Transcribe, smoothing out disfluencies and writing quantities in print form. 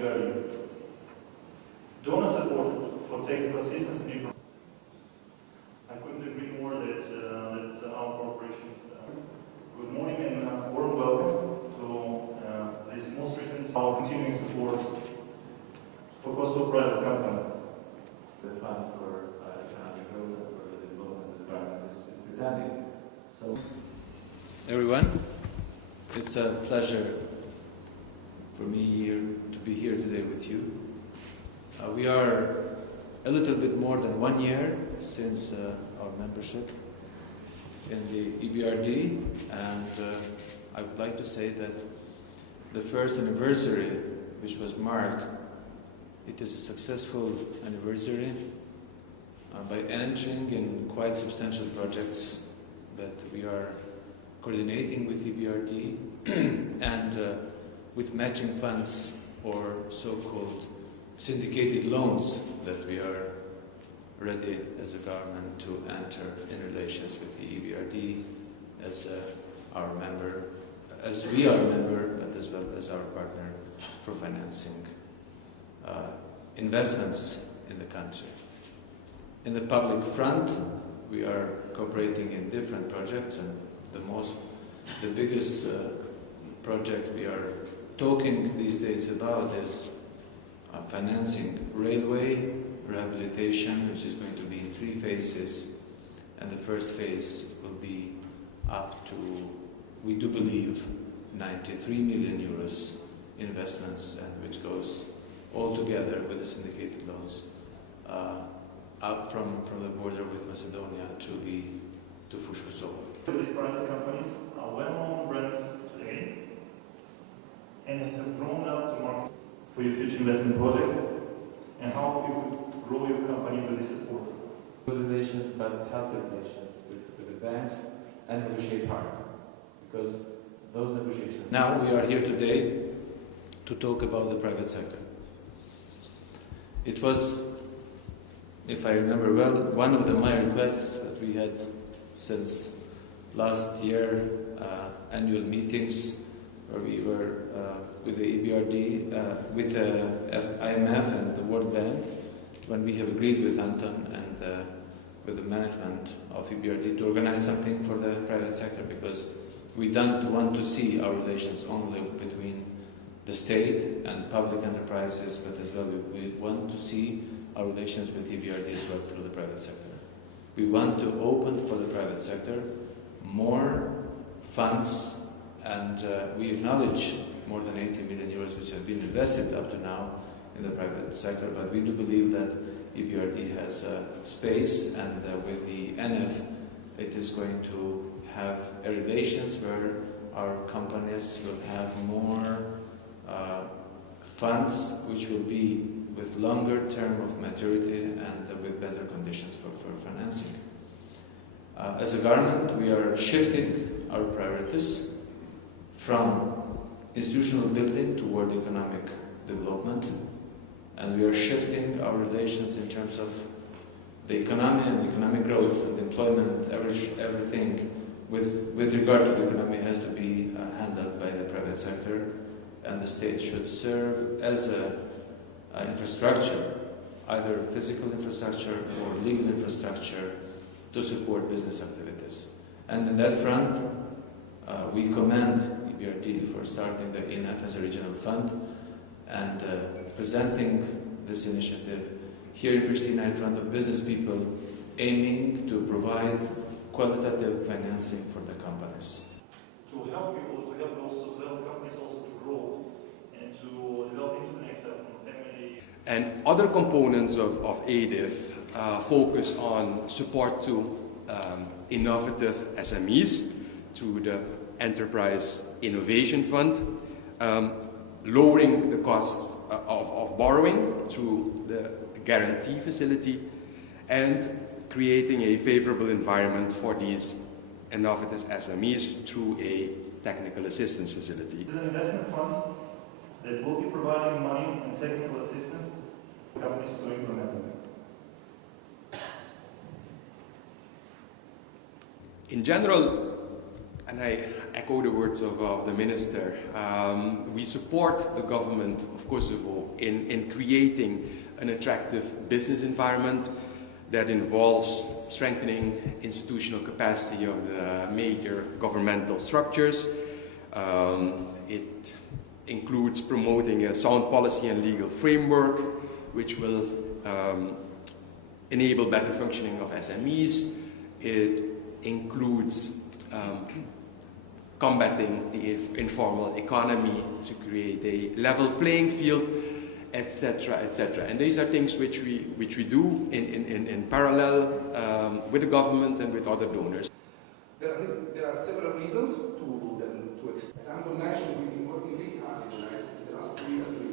EBRD. Donor support for technical assistance in Europe. I couldn't agree more that our corporations. Good morning and warm welcome to this most recent our continuing support for Kosovo private company. The fund for economic growth and for the development of the environment is Rindërtim. So, everyone, it's a pleasure for me to be here today with you. We are a little bit more than 1 year since our membership in the EBRD, and I would like to say that the first anniversary, which was marked, it is a successful anniversary by entering in quite substantial projects that we are coordinating with EBRD and with matching funds or so-called syndicated loans that we are ready as a government to enter in relations with the EBRD as our member, as we are a member, but as well as our partner for financing investments in the country. In the public front, we are cooperating in different projects, and the biggest project we are talking these days about is financing railway rehabilitation, which is going to be in 3 phases, and the first phase will be up to, we do believe, 93 million euros investments, and which goes all together with the syndicated loans up from the border with Macedonia to Kosovo. These private companies are well-known brands today and have grown up to market for your future investment projects, and how you could grow your company with this support. Good relations, but healthy relations with the banks, and negotiate hard, because those negotiations. Now we are here today to talk about the private sector. It was, if I remember well, one of my requests that we had since last year, annual meetings where we were with the EBRD, with the IMF and the World Bank, when we have agreed with Anton and with the management of EBRD to organize something for the private sector, because we don't want to see our relations only between the state and public enterprises, but as well we want to see our relations with EBRD as well through the private sector. We want to open for the private sector more funds, and we acknowledge more than 80 million euros which have been invested up to now in the private sector, but we do believe that EBRD has space, and with the NF it is going to have relations where our companies will have more funds which will be with longer term of maturity and with better conditions for financing. As a government, we are shifting our priorities from institutional building toward economic development, and we are shifting our relations in terms of the economy and economic growth and employment. Everything with regard to the economy has to be handled by the private sector, and the state should serve as an infrastructure, either physical infrastructure or legal infrastructure, to support business activities. And in that front, we commend EBRD for starting the INF as a regional fund and presenting this initiative here in Prishtinë in front of business people, aiming to provide qualitative financing for the companies. To help people, to help companies also to grow and to develop into the next level from family. And other components of ADIF focus on support to innovative SMEs through the Enterprise Innovation Fund, lowering the costs of borrowing through the guarantee facility, and creating a favorable environment for these innovative SMEs through a technical assistance facility. This is an investment fund that will be providing money and technical assistance to companies to implement them. In general, and I echo the words of the Minister, we support the government of Kosovo in creating an attractive business environment that involves strengthening institutional capacity of the major governmental structures. It includes promoting a sound policy and legal framework which will enable better functioning of SMEs. It includes combating the informal economy to create a level playing field, etc., etc. And these are things which we do in parallel with the government and with other donors. There are several reasons to example, nationally, we've been working really hard in the last 2 years.